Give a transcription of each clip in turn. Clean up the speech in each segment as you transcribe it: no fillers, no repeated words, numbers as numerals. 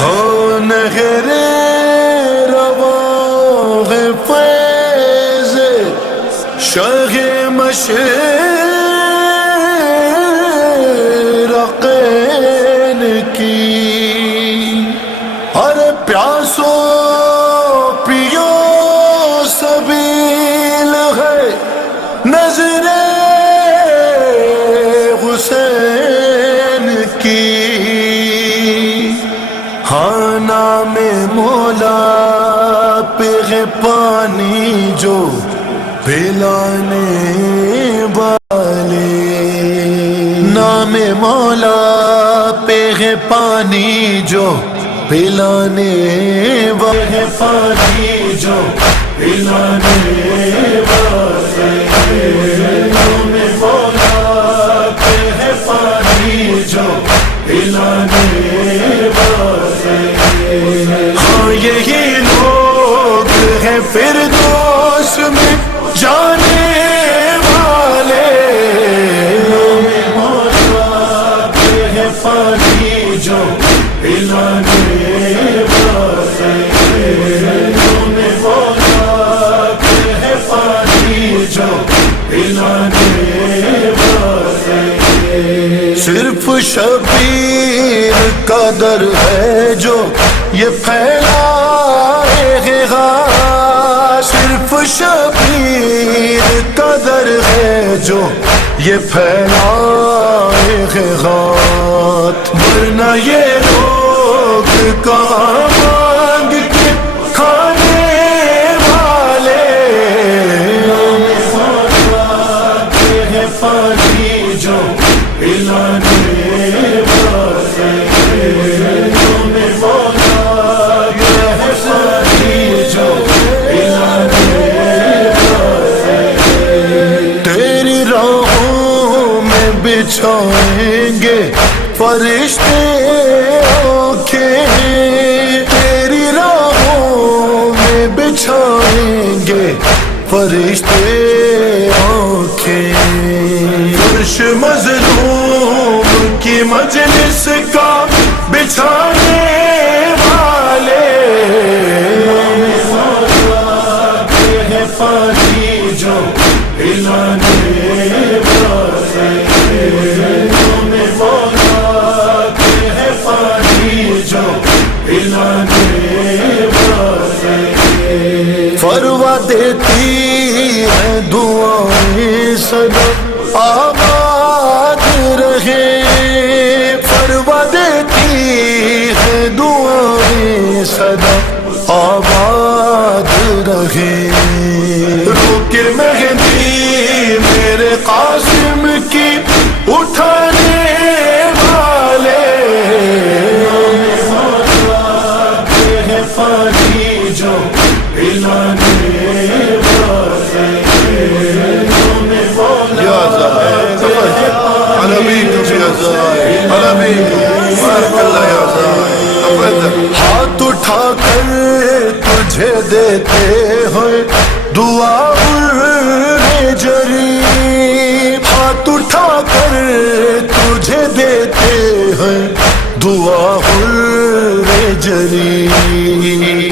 ہو نہر رواں فیض شاہ مشرقین کی، ہر پیاسو پیو سبیل ہے نظر حسین کی، ہاں نام مولا پہ ہے پانی جو پلانے والے، نام مولا پہ ہے پانی جو پلانے والے، پانی جو پلانے والے، نام مولا پہ ہے پانی جو پلانے والے، ہاں یہی لوگ ہیں فردوس میں جانے والے، نام مولا پہ ہے پانی جو پلانے والے، نام مولا پہ ہے پانی جو پلانے والے، صرف شبیر کا در ہے جو یہ پھیلائے گا، صرف شبیر کا در ہے جو یہ پھیلائے گا، ورنہ یہ لوگ کہاں مانگ کے کھانے والے، نام مولا پہ ہے پانی جو پلانے والے، نام مولا پہ ہے پانی جو پلانے والے، تیری راہوں میں بچھائیں گے فرشتے آنکھیں، تیری راہوں میں بچھائیں گے فرشتے آنکھیں، فرش مظلوم کی مجلس کا بچھانے والے، نام مولا پہ ہے پانی جو پلانے والے، نام مولا پہ ہے پانی جو پلانے والے، فروا دیتی ہے دعائیں سدا آباد رہے، فروا دیتی ہے دعائیں سدا آباد رہے، روک مہندی میرے قاسم کی اٹھانے والے، نام مولا پہ ہے پانی جو پلانے والے، نام مولا ہاتھ اٹھا کر تجھے دیتے ہیں دعا جری، ہاتھ اٹھا کر تجھے دیتے ہیں دعا جری،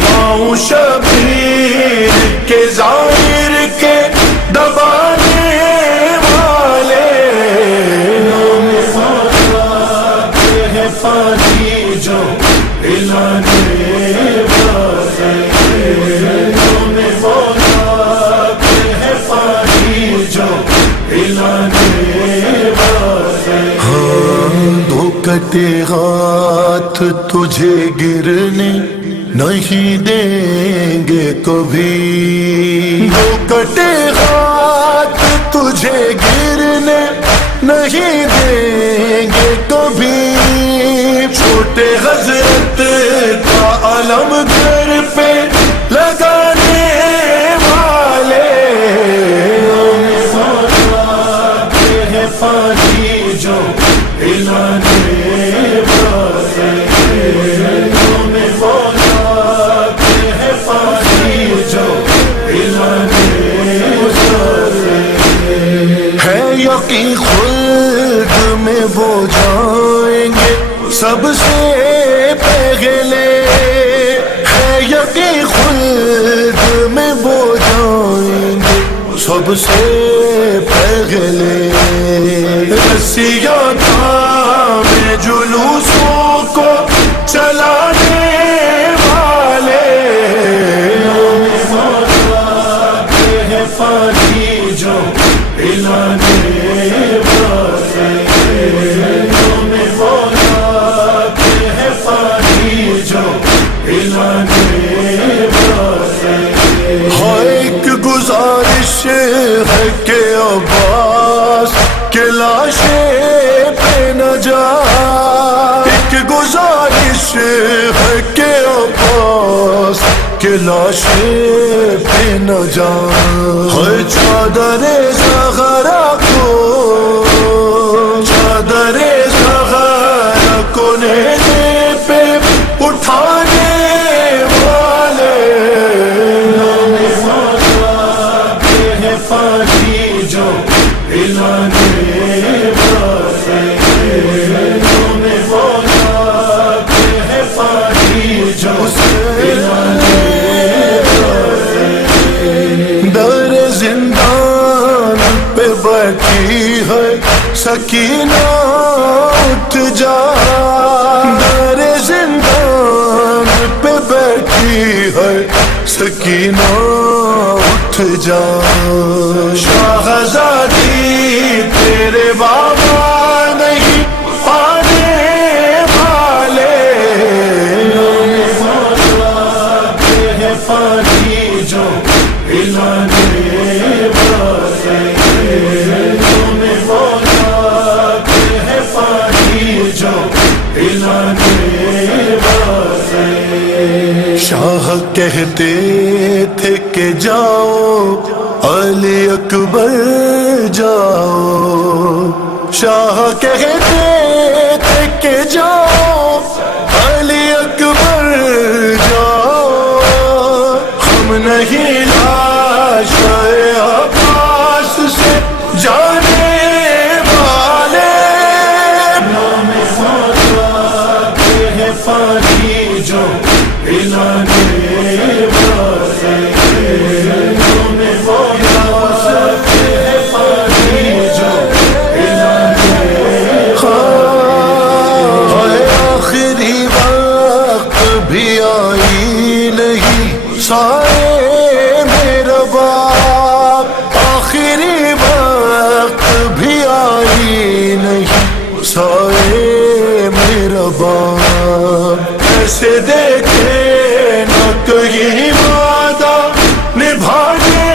پاؤں شبیر کے ظاہر کے دبانے والے، نام مولا پہ ہے پانی جو پلانے والے، نام مولا پہ ہے پانی جو پلانے والے، ہاں دو کٹے ہاتھ تجھے گرنے نہیں دیں گے کبھی، دو کٹے ہاتھ تجھے گرنے نہیں دیں گے کبھی، چھوٹے حضرت کا علم گھر پہ لگانے والے، نام مولا پہ ہے پانی جو پلانے والے، نام مولا پہ ہے پانی جو پلانے والے، ہے یقین خلد میں وہ جائیں گے سب سے پہلے ہے یقین خلد میں وہ جائیں گے سب سے پہلے رسیاں تھامے جلوسوں کو چلانے والے ہے پانی جو پلانے والے ہے پانی جو پلانے والے ایک گزارش ہے کہ عباس کے لاشیں پہ نہ جا ایک گزارش ہے کہ عباس کے لاشیں پہ نہ جا ہے چادر زغرا کو چادر زغرا کو نیزے پہ اٹھانے والے پانی جو پلانے والے ہے پانی جو پلانے والے در زندان پہ بیٹھی ہے سکینہ اٹھ جا در زندان پہ بیٹھی ہے سکینہ اٹھ جا شاہزادی تیرے بابا نہیں پانے والے ہے پانی جو پلانے والے ہے پانی جو پلانے والے شاہ کہتے تھے کہ جاؤ علی اکبر جاؤ شاہ کہتے تھے کہ جاؤ علی اکبر جاؤ ہم نہیں لاش عباس سے جانے والے ہے پانی جو پلانے والے آخری وقت بھی آئی نہیں سائے میرا باپ آخری وقت بھی آئی نہیں سائے میرا باپ ایسے دیکھے نہ کہیں وعدہ نبھانے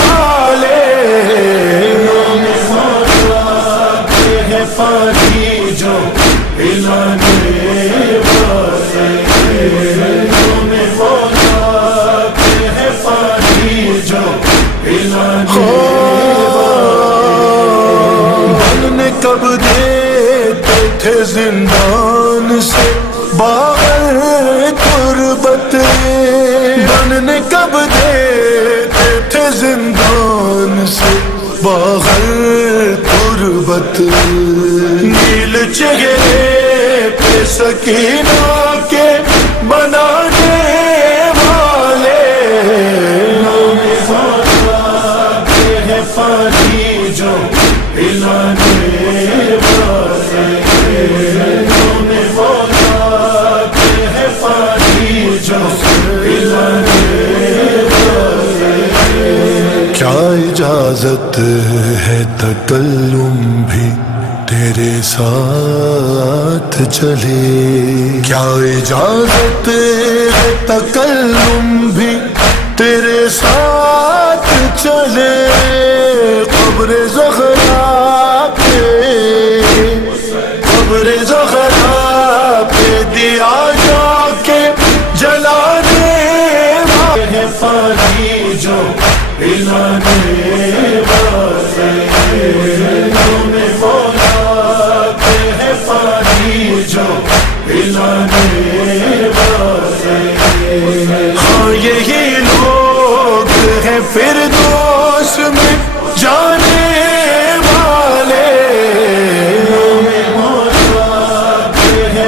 والے ہے پانی جو پلانے والے ہے پانی جو پلانے والے کب دیتے تھے زندان سے باہر تربت بننے کب دیتے تھے زندان سے باہر تربت نیل چہرے پہ سکینہ کے بنانے والے ہے پانی جو پلانے والے ہے پانی جو پلانے والے کیا اجازت ہے تکلم بھی تیرے ساتھ چلے کیا اجازت ہے تکلم بھی تیرے ساتھ چلے قبر زہرا پہ قبر زہرا پہ دیا جا کے جلانے ہے پانی جو پلانے والے ہے پانی جو پلانے والے ہاں یہی لوگ ہیں فردوس میں جانے والے ہے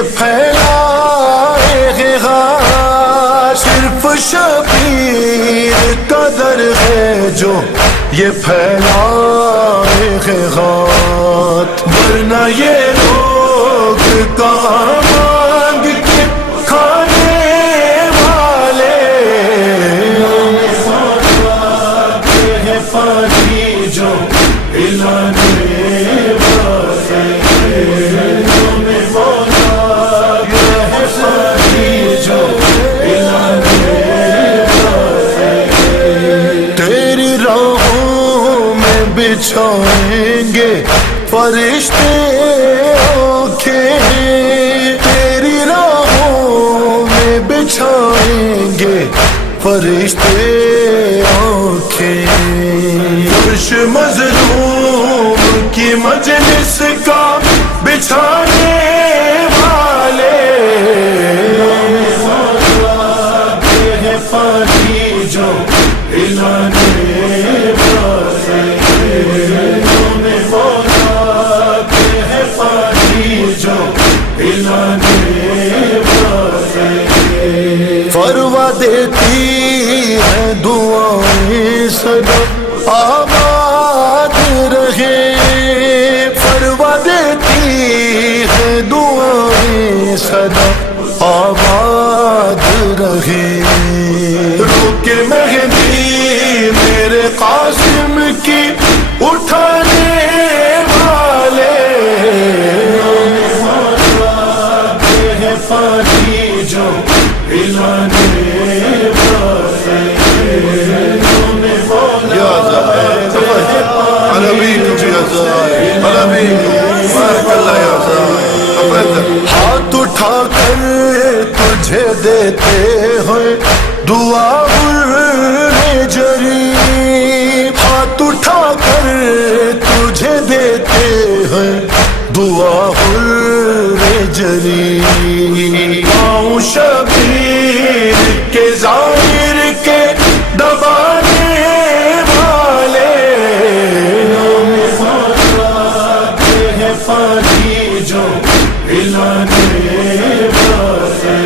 یہ پھیلائے غار، صرف شبیر کا در ہے جو یہ پھیلائے غار، ورنہ یہ لوگ کہاں مانگ کے کھانے والے، ہے پانی جو پلانے بچھائیں گے فرشتے آنکھیں، تیری راہوں میں بچھائیں گے فرشتے آنکھیں، فرش مظلوم کی مجلس کا بچھانے والے، ہے پانی جو پلانے فروا دیتی ہے دعائیں سدا آباد رہے، فروا دیتی ہے دعائیں سدا آباد رہے، روکے مہدی میرے قاسم کی اٹھانے والے، ہے پانی جو پلانے ہاتھ اٹھا کر تجھے دیتے ہیں دعا جری، ہاتھ اٹھا کر تجھے دیتے ہیں دعا جری، پاؤں شبیر کے ظاہر کے دبانے والے، ہے پانی جو پلانے والے،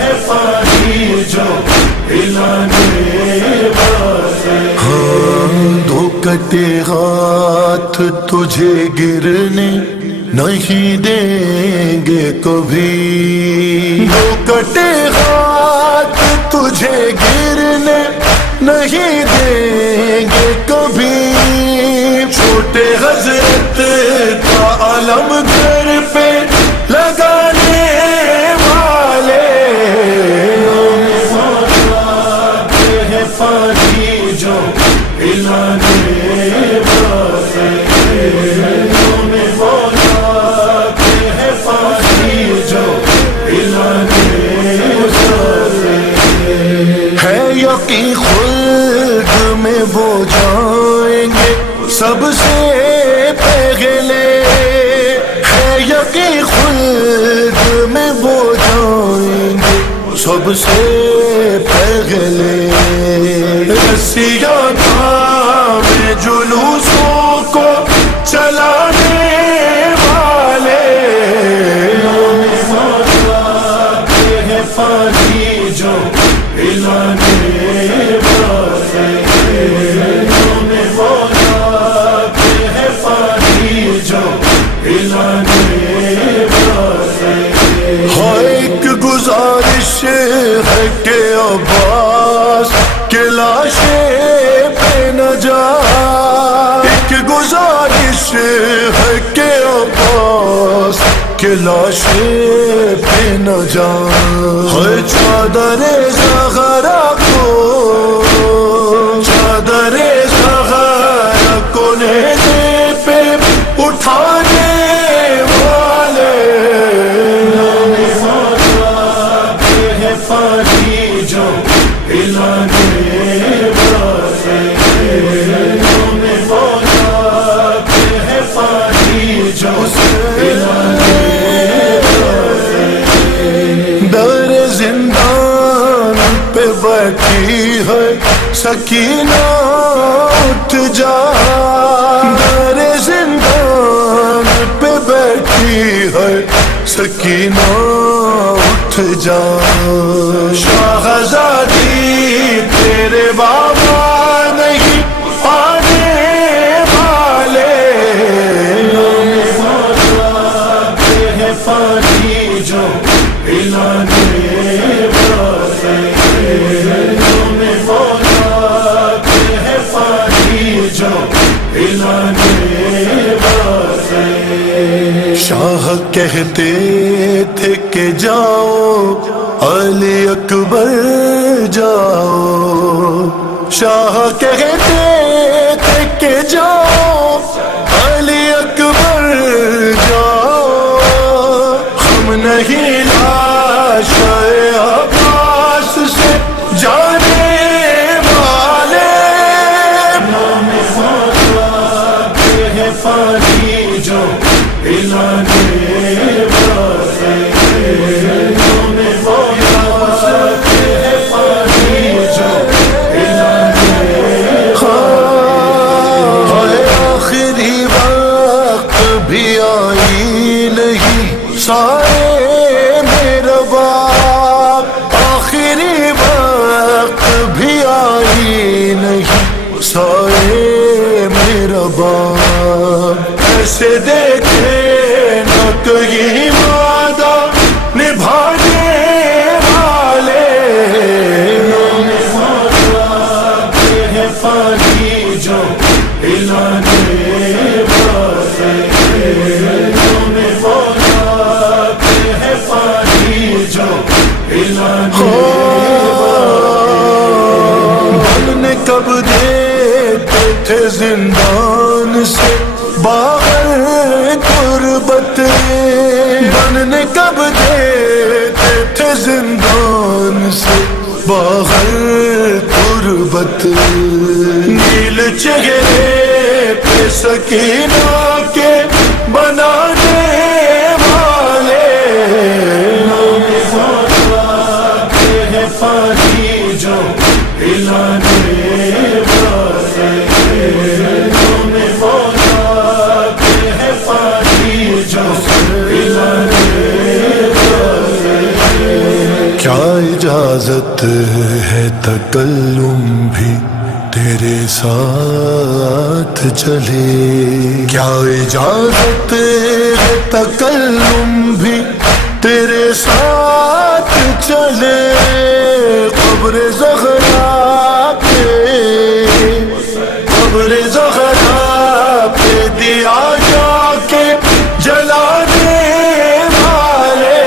ہے پانی جو پلانے والے، دو کٹے ہاتھ تجھے گرنے نہیں دیں گے کبھی، دو کٹے ہاتھ تجھے گرنے نہیں دیں گے کبھی، چھوٹے حضرت کا علم گھر پہ لگانے والے، ہے پانی جو پلانے والے، ہے پانی جو پلانے والے، ہے یقین خلد میں وہ جائیں گے سب سے پہلے، ہے یقین خلد میں وہ جائیں گے سب سے پہلے، رسیاں تھامے جلوسوں کو چلانے والے، ہے پانی جو پلانے والے، ہے پانی جو پلانے والے، ایک گزارش ہے کہ عباس کے لاشیں پہ نہ جا، ایک گزارش ہے کہ عباس کے لاشیں پہ نہ جا، ہے چادر زغرا کو، چادر زغرا کو نیزے پہ اٹھانے والے، ہے پانی جو پلانے والے، ہے پانی جو پلانے والے، در زندان پہ بیٹھی ہے سکینہ اٹھ جا، در زندان پہ ہے سکینہ اٹھ جا، شاہزادی تیرے بابا نہیں آنے والے، ہے پانی جو پلانے والے، ہے پانی جو پلانے والے۔ شاہ کہتے تھے کہ جاؤ علی اکبر جاؤ، شاہ کہتے تھے کہ جاؤ علی اکبر جاؤ، ہم نہیں لاش عباس سے جانے والے، نام خدا ہے پانی جو پلانے والے، نام خدا ہے پانی جو پلانے والے۔ آخری وقت بھی آئی نہیں سارے میرا باپ، آخری وقت بھی آئی نہیں سارے میرا باپ، ایسے دیکھے نہ کہیں وعدہ نبھانے والے، نام خدا ہے پانی جو پلانے والے، نام خدا ہے پانی جو پلانے والے۔ بننے کب دیتے تھے زندان سے باہر غربت، بننے کب دیتے تھے زندان سے باہر غربت، نیل چہرے پہ سکینہ کے بنانے والے، نام خدا ہے پانی جو پلانے والے، نام خدا ہے پانی جو پلانے والے۔ کیا اجازت ہے تکلم بھی تیرے ساتھ چلے، کیا اجازت ہے تکلم بھی تیرے ساتھ چلے، قبر زہرا پہ، قبر زہرا پہ دیا جا کے جلانے والے،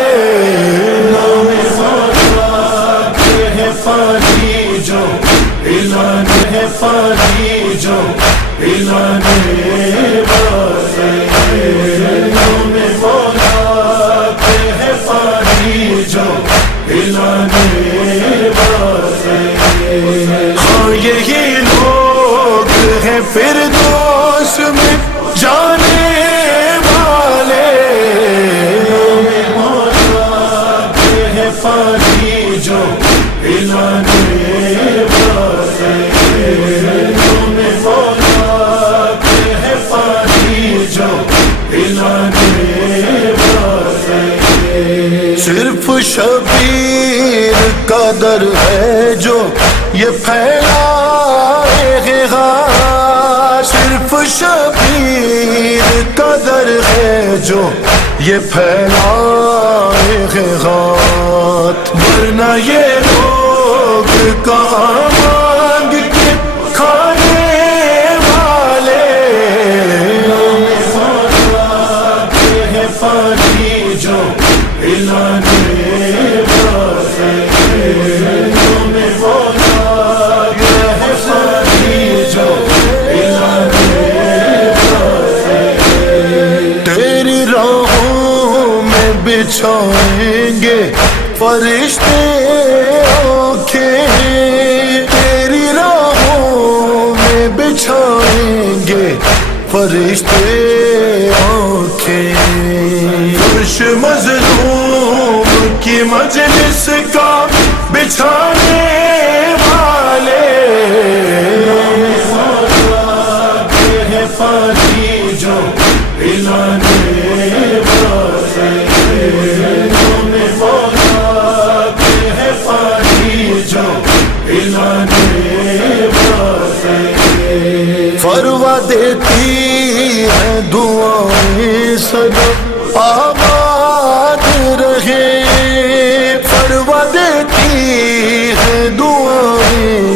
نام خدا ہے پانی جو پلانے، ہے پانی جو پلانے والے، نام خدا ہے پانی جو پلانے والے۔ ہاں یہی لوگ ہیں فردوس میں جانے والے، نام خدا ہے پانی جو پلانے والے، نام خدا ہے پانی جو پلانے والے۔ صرف شبیر کا در ہے جو یہ پھیلائے غار، صرف شبیر کا در ہے جو یہ پھیلائے غار، ورنہ یہ لوگ کہاں مانگ کے کھانے والے، نام خدا ہے پانی جو پلانے والے، نام خدا ہے پانی جو پلانے والے۔ تیری راہوں میں بچھائیں گے فرشتے آنکھیں، تیری راہوں میں بچھائیں گے فرشتے آنکھیں، فرش مظلوم کی مجلس کا بچھانے والے، نام خدا ہے پانی جو پلانے والے،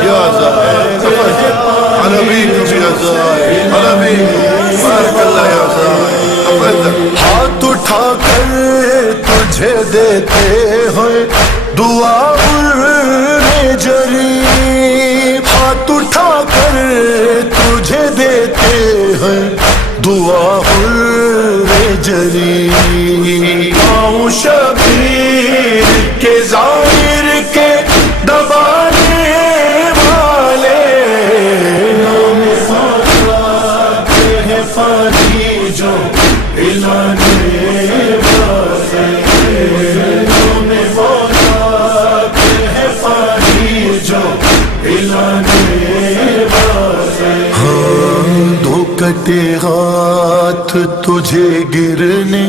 يا زاهد على بيكم يا زاهد على بيكم بارك الله يا زاهد تفضل. ہاتھ اٹھا کر تجھے دیتے ہیں دعا جری، ہاتھ اٹھا کر تجھے دیتے ہیں دعا جری۔ پاؤں شبیر کے ظاہر کے دبانے والے، ہے پانی جو ہلانے والے، ہے پانی جو ہلانے والے۔ ہاں دو کٹے ہاتھ تجھے گرنے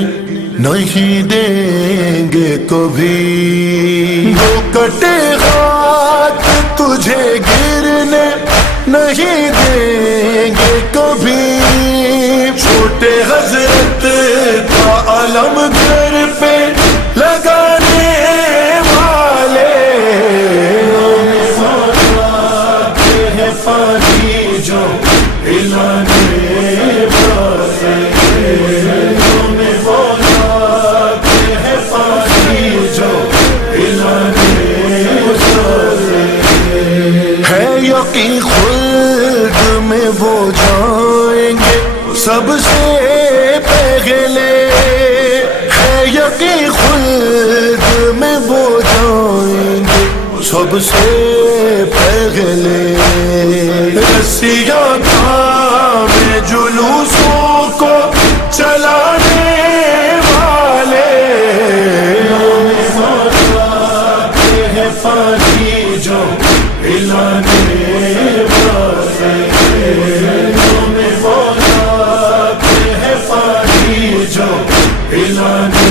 نہیں دیں گے کبھی، دو کٹے ہاتھ تجھے گرنے نہیں دیں گے کبھی۔ چھوٹے حضرت کا علم گھر پہ لگانے والے، ہے پانی جو ہلانے والے، ہے پانی جو ہلانے والے۔ ہے یقین خلد میں وہ جائیں گے سب سے پہلے، ہے یقین خلد میں وہ جائیں گے سب سے پہلے۔ رسیاں تھامے جلوسوں کو چلانے والے، ہے پانی جو ہلانے والے، ہے پانی جو ہلانے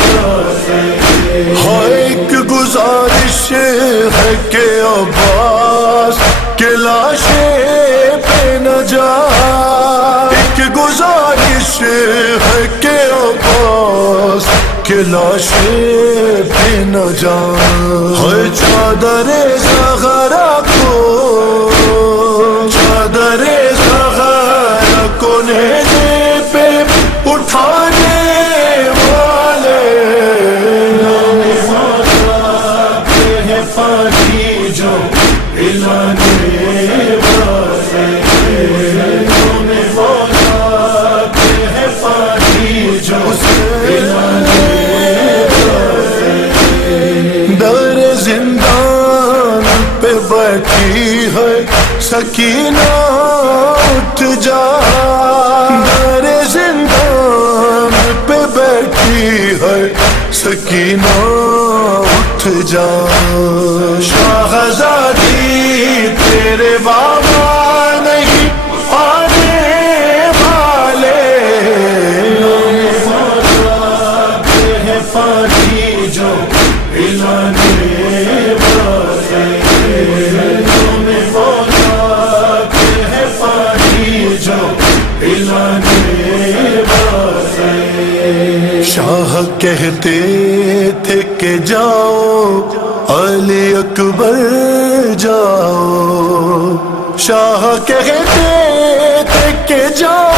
والے۔ ہاں ایک گزارش ہے کہ عباس کے لاشیں پہ نہ جا، ایک گزارش ہے کہ عباس کے لاشیں پہ نہ جا۔ ہے چادر زغرا کو، چادر زغرا کو نیزے پہ اٹھانے والے، ہے پانی جو ہلانے والے، ہے پانی جو ہلانے والے۔ در زندان پہ بیٹھی ہے سکینہ اٹھ جا، در زندان پہ بیٹھی ہے سکینہ اٹھ جا۔ شاہزادی تیرے بابا نہیں آنے والے، ہے پانی جو ہلانے والے، ہے پانی جو ہلانے والے۔ شاہ کہتے تھے کہ جاؤ علی اکبر جاؤ، شاہ کہتے تھے کہ جاؤ